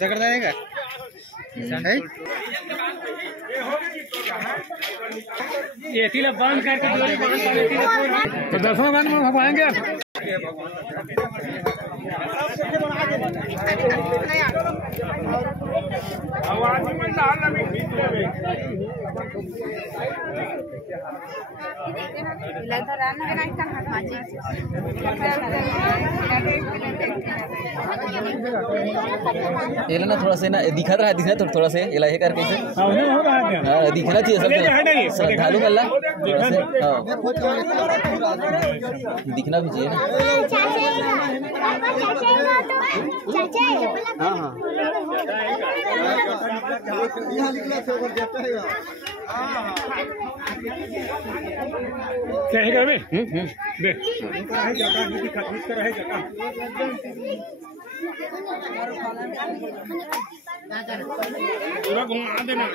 झगड़ा जाएगा ये तिला बंद करके तो दसवां बंद में हम आएंगे। ये ना थोड़ा सा ना दिखा रहा है थोड़ा सा इलाही करके से हाँ दिखना चाहिए सब श्रद्धालु कल्ला दिखना भी चाहिए ना। हाँ क्या है बे पूरा घुमा देना।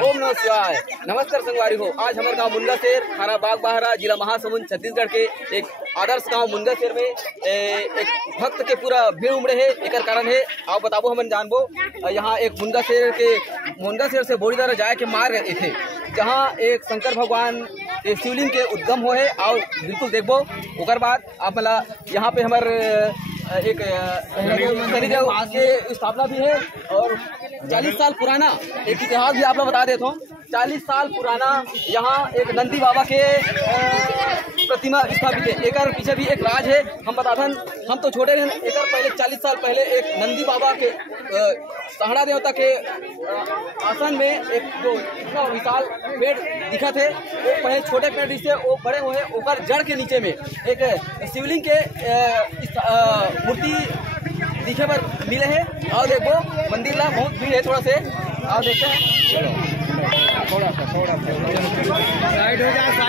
ओम नमः शिवाय। नमस्कार संगवारी हो, आज हमारे गांव मुनगा शेर, थाना बाग बाहरा, जिला महासमुंद, छत्तीसगढ़ के एक आदर्श गांव मुनगा शेर में एक भक्त के पूरा भीड़ उमड़े है। एक कारण है आप बताबो हमन जानबो। यहाँ एक मुनगा शेर से बोरी दर जाए के मार गए थे, जहाँ एक शंकर भगवान शिवलिंग के उद्गम हो है। और बिल्कुल देखबो ओकर बाद आप मला यहाँ पे हमारे एक शनिदेव के स्थापना भी है और 40 साल पुराना एक इतिहास भी आप लोग बता देता हूँ। 40 साल पुराना यहाँ एक नंदी बाबा के प्रतिमा स्थापित है। एक पीछे भी एक राज है। हम बताथन हम तो छोटे हैं, एक पहले 40 साल पहले एक नंदी बाबा के सहारा देवता के आसन में एक जो इतना विशाल पेड़ दिखा थे, वो पहले छोटे पेड़ से वो बड़े हुए, ऊपर जड़ के नीचे में एक शिवलिंग के मूर्ति दिखे पर मिले हैं। और देखो मंदिर ला बहुत भीड़ है, थोड़ा से आप देखते हैं। थोड़ा सा साइड हो जाए।